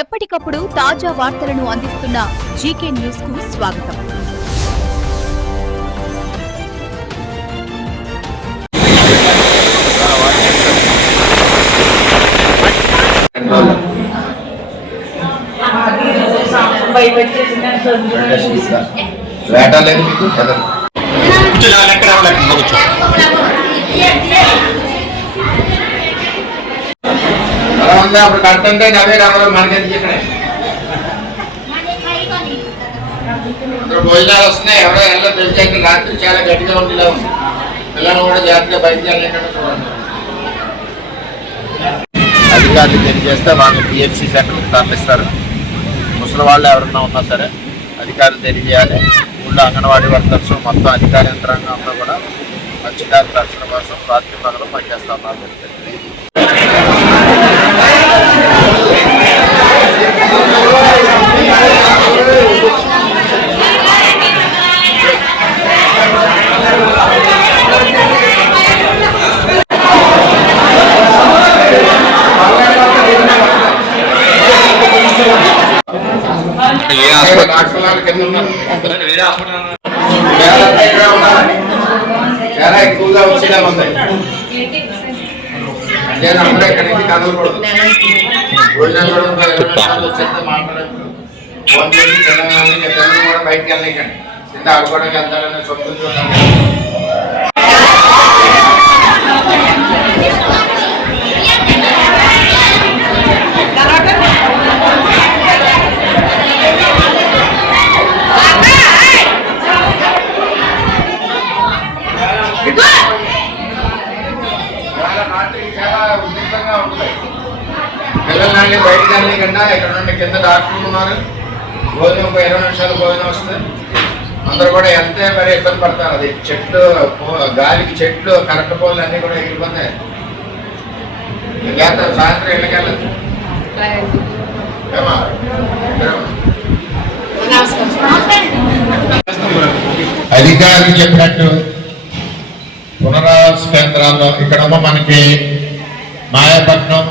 ఎప్పటికప్పుడు తాజా వార్తలను అందిస్తున్న జీకే న్యూస్ కు స్వాగతం. అప్పుడు కడుతుంటే నవే రావాలి మనకెందుకు ఇక్కడ భోజనాలు వస్తున్నాయి. ఎవరో ఎలా పెంచాక రాత్రి చాలా గట్టిగా ఉండేలా ఉంది. పిల్లలు కూడా జాగ్రత్తగా బయటకు వెళ్ళకుండా చూడండి. అధికారులు తెలియజేస్తే వాళ్ళు పిహెచ్సి సెంటర్కి తరలిస్తారు. ముసలి వాళ్ళు ఎవరన్నా ఉన్నా సరే అధికారులు తెలియజేయాలి. ఊళ్ళో అంగన్వాడీ వర్కర్స్ మొత్తం అధికార యంత్రాంగం అంతా కూడా మత్స్యకారుల రక్షణ కోసం రాత్రి పగలు పనిచేస్తా ఉన్నారు. చాలా ఎక్కువగా వచ్చేలా ఉంది. అప్పుడే ఇక్కడ నుంచి కదలకూడదు. భోజనం వచ్చేస్తే మాట్లాడదు. ఫోన్ చేసి పిల్లలు కూడా బయటకు వెళ్ళకండి. కింద ఆడుకోవడానికి వెళ్తారని సొంతం చూడండి. పిల్లల్ని బయటకు వెళ్ళకుండా ఇక్కడ నుండి కింద డాక్టర్లు ఉన్నారు. భోజనం 20 నిమిషాలు భోజనం వస్తుంది. అందరూ కూడా ఎంతే మరి ఇబ్బంది పడతారు. అది చెట్లు గాలికి చెట్లు కరెంట్ పోల్లు అన్నీ కూడా ఎగిరిపోతాయి. సాయంత్రం ఇళ్ళకెళ్ళదు. అధికారులు చెప్పినట్టు పునరావాస కేంద్రాల్లో ఇక్కడేమో మనకి మాయాపట్నం,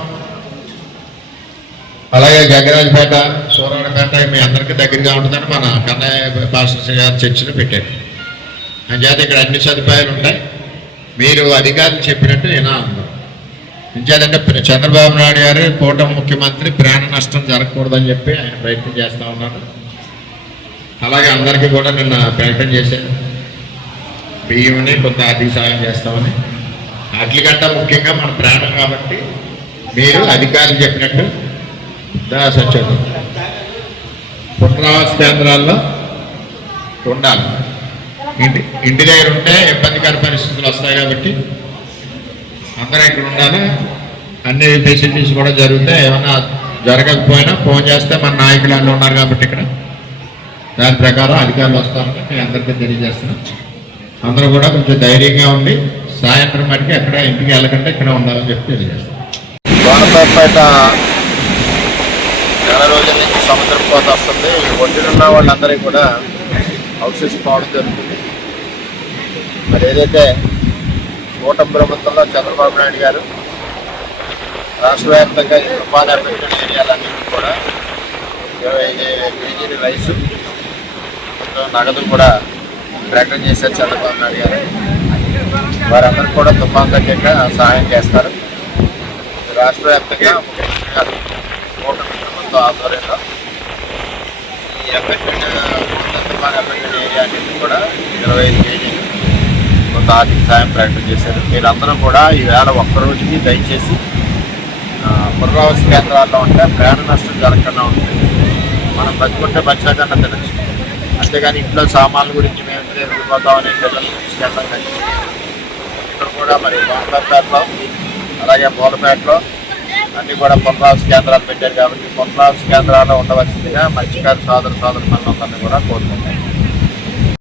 అలాగే గంగరాజపేట, సూరవాడపేట మీ అందరికీ దగ్గరగా ఉంటుందని మన కన్నయ్య పాస్టర్ గారు చర్చలు పెట్టారు. అంచేత ఇక్కడ అన్ని సదుపాయాలు ఉంటాయి. మీరు అధికారులు చెప్పినట్టు వినాలి. ఇంచేతంటే చంద్రబాబు నాయుడు గారు కూటమి ముఖ్యమంత్రి ప్రాణ నష్టం జరగకూడదని చెప్పి ఆయన ప్రయత్నం చేస్తూ ఉన్నారు. అలాగే అందరికీ కూడా నిన్న ప్రకటన చేశారు. బియ్యంని కొంత ఆర్థిక సాయం చేస్తామని. వాటికంటే ముఖ్యంగా మన ప్రాణం కాబట్టి మీరు అధికారులు చెప్పినట్టు సత్యం పునరావాస కేంద్రాల్లో ఉండాలి. ఇంటి దగ్గర ఉంటే ఇబ్బందికర పరిస్థితులు వస్తాయి కాబట్టి అందరూ ఇక్కడ ఉండాలి. అన్ని ఫెసిలిటీస్ కూడా జరుగుతాయి. ఏమైనా జరగకపోయినా ఫోన్ చేస్తే మన నాయకులు అన్నీ ఉన్నారు కాబట్టి ఇక్కడ దాని ప్రకారం అధికారులు వస్తారని నేను అందరికీ తెలియజేస్తున్నాను. అందరూ కూడా కొంచెం ధైర్యంగా ఉండి సాయంత్రం మటుకు ఎక్కడ ఇంటికి వెళ్ళకుండా ఇక్కడ ఉండాలని చెప్పి తెలియజేస్తాను. గోనపేట నెల రోజుల నుంచి సముద్రం కోత వస్తుంది. ఒడ్డునున్న వాళ్ళందరికీ కూడా అవశేషం పోవడం జరుగుతుంది. మరి ఏదైతే కూటమి ప్రభుత్వంలో చంద్రబాబు నాయుడు గారు రాష్ట్ర వ్యాప్తంగా ఈ తుఫాన్ ఎఫెక్టెడ్ ఏరియాలన్నింటినీ కూడా 25 కేజీల రైసు నగదు కూడా ప్రకటన చేశారు చంద్రబాబు నాయుడు గారు. వారందరూ కూడా తుఫాన్ తగ్గక సహాయం చేస్తారు. రాష్ట్ర వ్యాప్తంగా కూటమి ప్రభుత్వ ఆధ్వర్యంలో ఈ తుఫాన్ ఎఫెక్టెడ్ ఏరియా అన్నింటినీ కూడా 25 కేజీలు కొంత ఆర్థిక సాయం ప్రకటన చేశారు. మీరందరూ కూడా ఈవేళ ఒక్కరోజుకి దయచేసి పునరావాస కేంద్రాల్లో ఉంటే ప్రాణ నష్టం జరగకుండా ఉంటుంది. మనం బతుకుంటే బచ్చాకన్నా తినచ్చు. అంతేగాని ఇంట్లో సామాన్ల గురించి మేము వెళ్ళిపోతామని పిల్లలు తీసుకెళ్ళడం కానీ ఇక్కడ కూడా మరి గోనపేటలో అలాగే పూలపేటలో అన్నీ కూడా పునరావాస కేంద్రాలు పెట్టారు కాబట్టి పునరావాస కేంద్రాల్లో ఉండవలసిందిగా మత్స్యకారు సోదరు మనందరినీ కూడా కోరుకుంటాం.